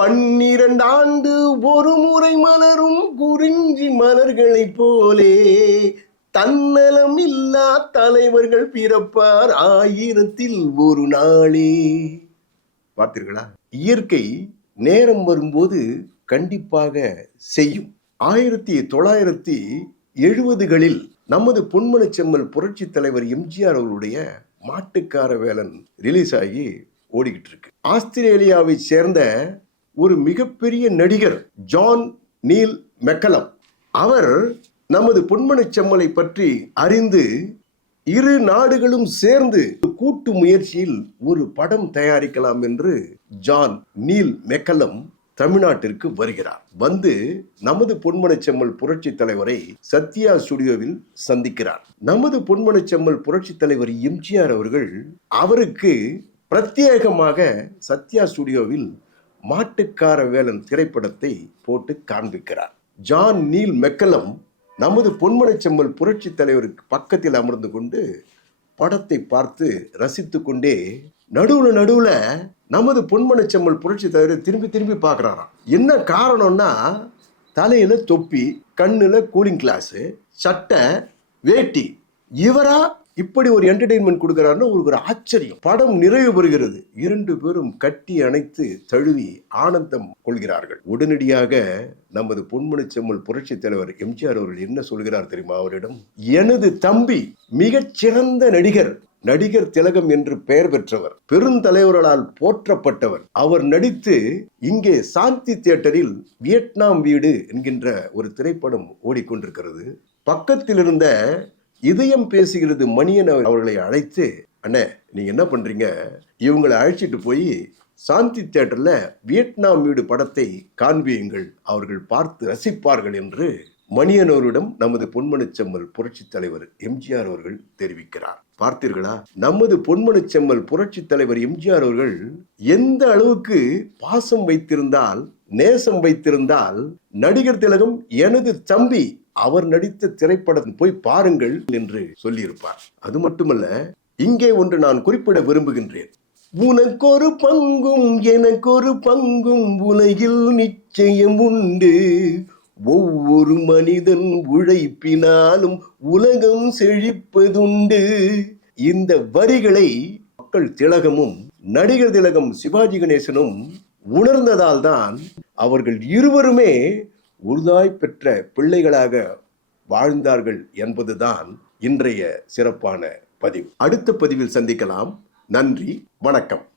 பன்னிரண்டாண்டு ஒரு முறை மலரும் குறிஞ்சி மலர்களைப் போலே. தன்னலம் இல்லா தலைவர்கள் பிறப்பார் ஆயிரத்தில் ஒரு நாளே. பார்த்தீர்களா? இயற்கை நேரம் வரும்போது கண்டிப்பாக செய்யும். ஆயிரத்தி தொள்ளாயிரத்தி எழுபதுகளில் நமது பொன்மன செம்மல் புரட்சி தலைவர் எம்ஜிஆர் அவர்களுடைய மாட்டுக்கார வேலன் ரிலீஸ் ஆகி ஓடிக்கிட்டு இருக்கு. ஆஸ்திரேலியாவை சேர்ந்த ஒரு மிகப்பெரிய நடிகர் ஜான் நீல் மெக்கலம். அவர் நமது பொன்மனச் செம்மலை பற்றி அறிந்து இரு நாடுகளும் சேர்ந்து கூட்டு முயற்சியில் ஒரு படம் தயாரிக்கலாம் என்று ஜான் நீல் மெக்கலம் தமிழ்நாட்டிற்கு வருகிறார். வந்து நமது பொன்மனச்செம்மல் புரட்சி தலைவரை சத்யா ஸ்டுடியோவில் சந்திக்கிறார். நமது பொன்மனச் செம்மல் புரட்சி தலைவர் எம்ஜிஆர் அவர்கள் அவருக்கு பிரத்யேகமாக சத்யா ஸ்டுடியோவில் மாட்டுக்கார வேலன் திரைப்படத்தை போட்டு காண்பிக்கிறார். ஜான் நீல் மெக்கலம் நமது பொன்மனை செம்மல் புரட்சி தலைவருக்கு பக்கத்தில் அமர்ந்து கொண்டு படத்தை பார்த்து ரசித்து கொண்டே நடுவுல நடுவுல நமது பொன்மனை செம்மல் புரட்சி தலைவரை திரும்பி திரும்பி பார்க்குறாராம். என்ன காரணம்னா தலையில தொப்பி கண்ணுல கூலிங் கிளாஸ் சட்டை வேட்டி. இவரா இப்படி ஒரு என்டர்டெயின்மெண்ட் கொடுக்கிறாருன்னு ஒரு ஆச்சரியம். படம் நிறைவு பெறுகிறது. இரண்டு பேரும் கட்டி அணைத்து தழுவி ஆனந்தம் கொள்கிறார்கள். உடனடியாக நமது பொன்முனை செம்மல் புரட்சி தலைவர் எம்ஜிஆர் அவர்கள் என்ன சொல்கிறார் தெரியுமா அவரிடம்? எனது தம்பி மிகச்சிறந்த நடிகர். நடிகர் திலகம் என்று பெயர் பெற்றவர். பெருந்தலைவர்களால் போற்றப்பட்டவர். அவர் நடித்து இங்கே சாந்தி தியேட்டரில் வியட்நாம் வீடு என்கின்ற ஒரு திரைப்படம் ஓடிக்கொண்டிருக்கிறது. பக்கத்தில் இருந்த இதயம் பேசுகிறது மணியன் அவர்களை அழைத்து அண்ணே நீங்க என்ன பண்றீங்க? இவங்களை அழைச்சிட்டு போய் சாந்தி தியேட்டர்ல வியட்நாம் வீடு படத்தை காண்பியுங்கள். அவர்கள் பார்த்து ரசிப்பார்கள் என்று மணியனோரிடம் நமது பொன்மனச் செம்மல் புரட்சி தலைவர் எம்ஜிஆர் அவர்கள் தெரிவிக்கிறார். பார்த்தீர்களா? நமது பொன்மனச் செம்மல் புரட்சி தலைவர் எம்ஜிஆர் அவர்கள் எந்த அளவுக்கு பாசம் வைத்திருந்தால் நேசம் வைத்திருந்தால் நடிகர் திலகம் எனது தம்பி அவர் நடித்த திரைப்படம் போய் பாருங்கள் என்று சொல்லியிருப்பார். அது மட்டுமல்ல இங்கே ஒன்று நான் குறிப்பிட விரும்புகின்றேன். உனக்கொரு பங்கும் எனக்கொரு பங்கும் உலகில் நிச்சயம் உண்டு. ஒவ்வொரு மனிதன் உழைப்பினாலும் உலகம் செழிப்பதுண்டு. இந்த வரிகளை மக்கள் திலகமும் நடிகர் திலகம் சிவாஜி கணேசனும் உணர்ந்ததால் தான் அவர்கள் இருவருமே உறுதாய் பெற்ற பிள்ளைகளாக வாழ்ந்தார்கள் என்பதுதான் இன்றைய சிறப்பான பதிவு. அடுத்த பதிவில் சந்திக்கலாம். நன்றி. வணக்கம்.